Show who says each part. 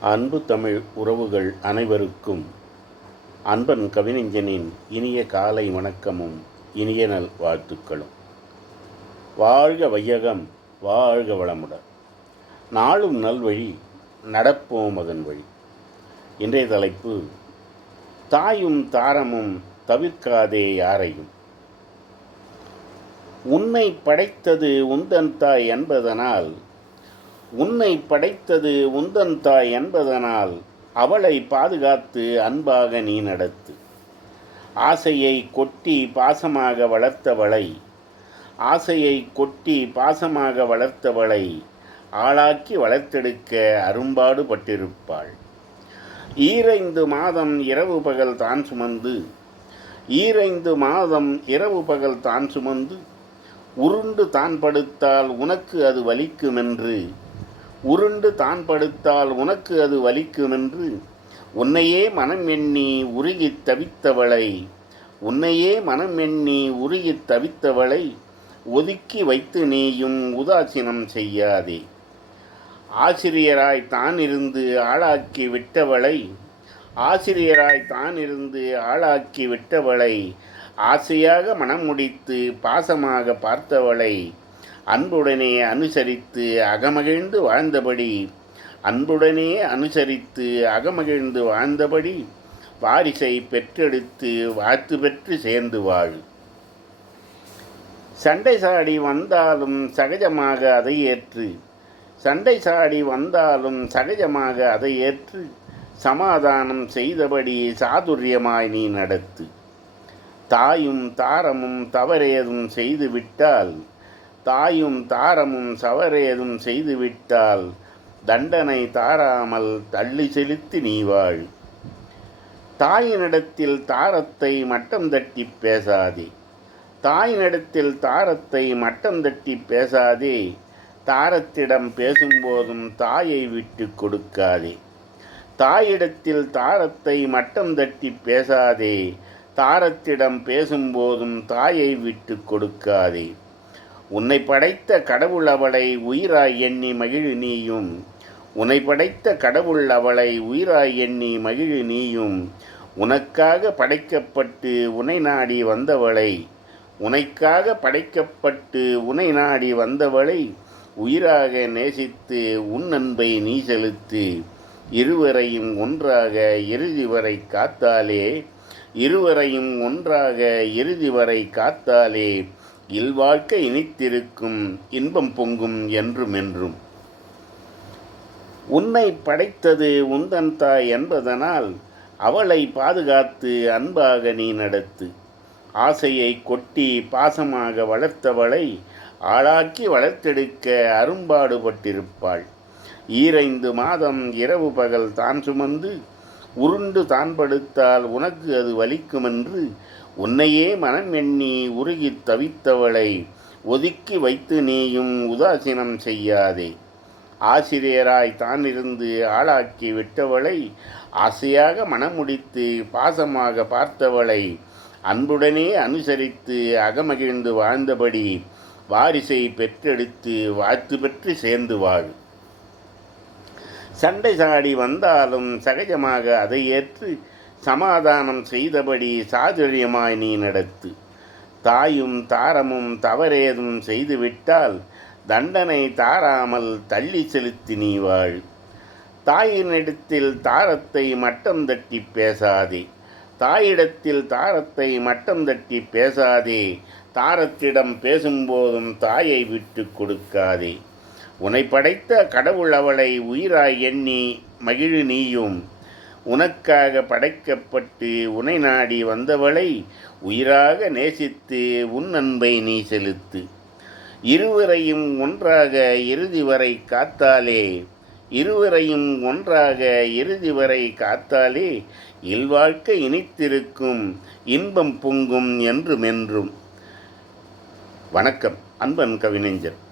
Speaker 1: அன்பு தமிழ் உறவுகள் அனைவருக்கும் அன்பன் கவிஞனின் இனிய காலை வணக்கமும் இனிய நல் வாழ்த்துக்களும். வாழ்க வையகம் வாழ்க வளமுடன். நாளும் நல்வழி நடப்போம் அதன் வழி. இன்றைய தலைப்பு தாயும் தாரமும் தவிர்க்காதே யாரையும். உன்னை படைத்தது உந்தன் தாய் என்பதனால் உன்னை படைத்தது உந்தன் தாய் என்பதனால் அவளை பாதுகாத்து அன்பாக நீ நடத்து. ஆசையை கொட்டி பாசமாக வளர்த்தவளை ஆசையை கொட்டி பாசமாக வளர்த்தவளை ஆளாக்கி வளர்த்தெடுக்க அரும்பாடு பட்டிருப்பாள் ஈரைந்து மாதம் இரவு பகல் தான் சுமந்து ஈரைந்து மாதம் இரவு பகல் தான் சுமந்து உருண்டு தான் படுத்தால் உனக்கு அது வலிக்குமென்று உருண்டு தான் படுத்தால் உனக்கு அது வலிக்குமென்று உன்னையே மனம் எண்ணி உருகித் தவித்தவளை. உன்னையே மனம் எண்ணி உருகித் தவித்தவளை. ஒதுக்கி வைத்து நீயும் உதாசீனம் செய்யாதே. ஆசிரியராய் தான் இருந்து ஆளாக்கி விட்டவளை. ஆசிரியராய் தான் இருந்து ஆளாக்கி விட்டவளை. ஆசையாக மனம் முடித்து பாசமாக பார்த்தவளை. அன்புடனே அனுசரித்து அகமகிழ்ந்து வாழ்ந்தபடி அன்புடனே அனுசரித்து அகமகிழ்ந்து வாழ்ந்தபடி வாரிசை பெற்றெடுத்து வாழ்த்து பெற்று சேர்ந்து வாழ். சண்டை சாடி வந்தாலும் சகஜமாக அதை ஏற்று. சண்டை சாடி வந்தாலும் சகஜமாக அதை ஏற்று. சமாதானம் செய்தபடி சாதுரியமாய் நீ நடத்து. தாயும் தாரமும் தவறேதும் செய்துவிட்டால் தாயும் தாரமும் சவரேதும் செய்துவிட்டால் தண்டனை தாராமல் தள்ளி செலுத்தி நீ வாழ். தாயினிடத்தில் தாரத்தை மட்டம் தட்டி பேசாதே. தாயினிடத்தில் தாரத்தை மட்டம் தட்டி பேசாதே. தாரத்திடம் பேசும்போதும் தாயை விட்டு கொடுக்காதே. தாயிடத்தில் தாரத்தை மட்டம் தட்டி பேசாதே. தாரத்திடம் பேசும்போதும் தாயை விட்டு கொடுக்காதே. உன்னை படைத்த கடவுள் அவளை உயிராய் எண்ணி மகிழு நீயும். உன்னை படைத்த கடவுள் அவளை உயிராய் எண்ணி மகிழு நீயும். உனக்காக படைக்கப்பட்டு உனை நாடி வந்தவளை. உனைக்காக படைக்கப்பட்டு உனை நாடி வந்தவளை உயிராக நேசித்து உன் அன்பை நீ செலுத்து. இருவரையும் ஒன்றாக இறுதி வரை காத்தாலே. இருவரையும் ஒன்றாக இறுதி வரை காத்தாலே. இல்வாழ்க்கை இனித்திருக்கும் இன்பம் பொங்கும் என்றும் என்றும். உன்னை படைத்தது உந்தன் தாய் என்பதனால் அவளை பாதுகாத்து அன்பாக நீ நடத்து. ஆசையை கொட்டி பாசமாக வளர்த்தவளை ஆளாக்கி வளர்த்தெடுக்க அரும்பாடுபட்டிருப்பாள். ஈரைந்து மாதம் இரவு பகல் தான் சுமந்து உருண்டு தான் படுத்தால் உனக்கு அது வலிக்குமென்று உன்னையே மனம் எண்ணி உருகித் தவித்தவளை ஒதுக்கி வைத்து நீயும் உதாசீனம் செய்யாதே. ஆசிரியராய் தான் இருந்து ஆளாக்கி விட்டவளை ஆசையாக மனமுடித்து பாசமாக பார்த்தவளை அன்புடனே அனுசரித்து அகமகிழ்ந்து வாழ்ந்தபடி வாரிசை பெற்றெடுத்து வாழ்த்து பெற்று சேர்ந்து வாழ். சண்டை சாடி வந்தாலும் சகஜமாக அதை ஏற்று சமாதானம் செய்தபடி சாதுரியமாய் நீ நடத்து. தாயும் தாரமும் தவறேதும் செய்துவிட்டால் தண்டனை தாராமல் தள்ளி செலுத்தி நீ வாழ். தாயினிடத்தில் தாரத்தை மட்டம் தட்டி பேசாதே. தாயிடத்தில் தாரத்தை மட்டம் தட்டி பேசாதே. தாரத்திடம் பேசும்போதும் தாயை விட்டு கொடுக்காதே. உன்னை படைத்த கடவுள் அவளை உயிராய் எண்ணி மகிழு நீயும். உனக்காக படைக்கப்பட்டு உனை நாடி வந்தவளை உயிராக நேசித்து உன் அன்பை நீ செலுத்து. இருவரையும் ஒன்றாக இறுதி வரை காத்தாலே இருவரையும் ஒன்றாக இறுதி வரை காத்தாலே இல்வாழ்க்கை இனித்திருக்கும் இன்பம் பொங்கும் என்றுமென்றும். வணக்கம் அன்பன் கவிஞர்